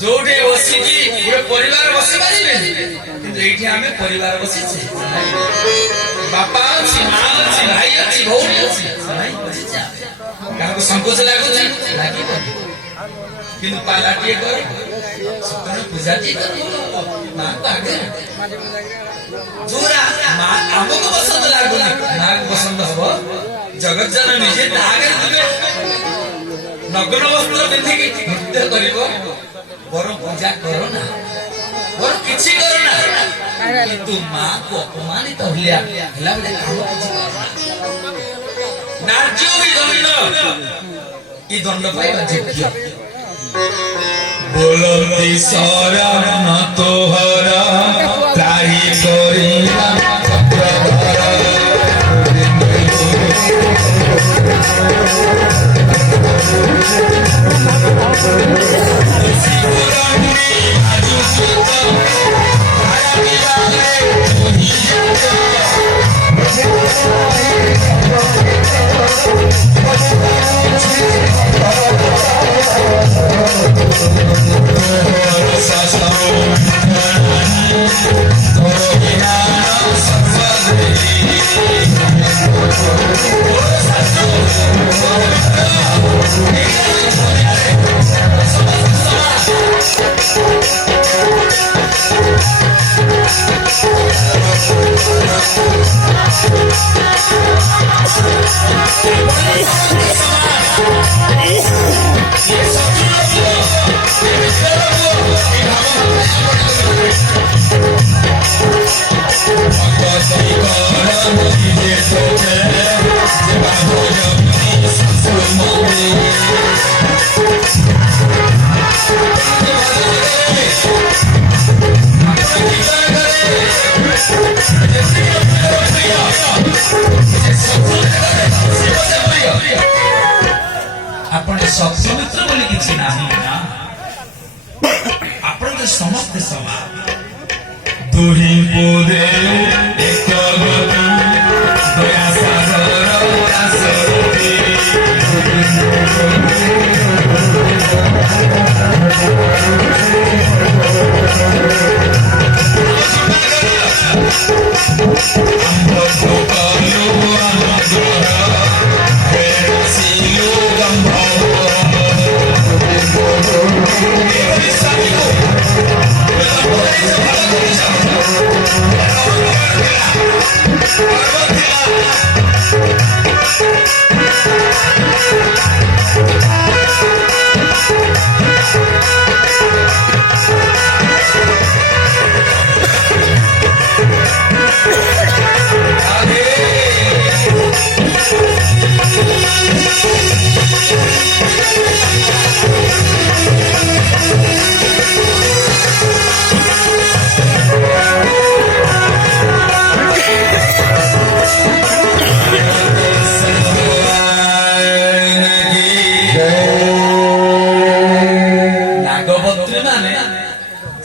जोटे बसिकी गोटे परिवार बसी पारे किंतु एठी आमे परिवार बसी बापा अछि मां अछि भाई अछि भौणी अछि भाई बसी काको संकोच लागो लागी किंतु पालाटी कर सतन पूजा जी कर मां आगे जोरा मां हमको पसंद लागो नाग पसंद हबो जगत जननी जे आगे तुमे नग्न वस्त्र पिंधि के नृत्य करिवो बर पूजा करो ना बर किछि करो ना किंतु मां को अपमानित होलिया हला बले काम किछि करो ना नार्यो भी दंड ई दंड पाइबा जेक्य बोलती सारा न तोहरा त्राही करिया चक्रधरा अपने शक्ति मित्र बोली किसी नहीं ना अपन के समस्त समान दुही पोदे एक गति दया सागर रासती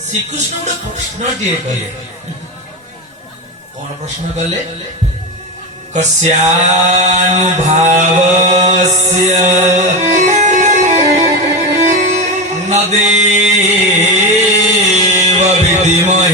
श्रीकृष्ण गोटे प्रश्न टीए कले कौन प्रश्न कले कस्यानुभावस्य न देव विधिमय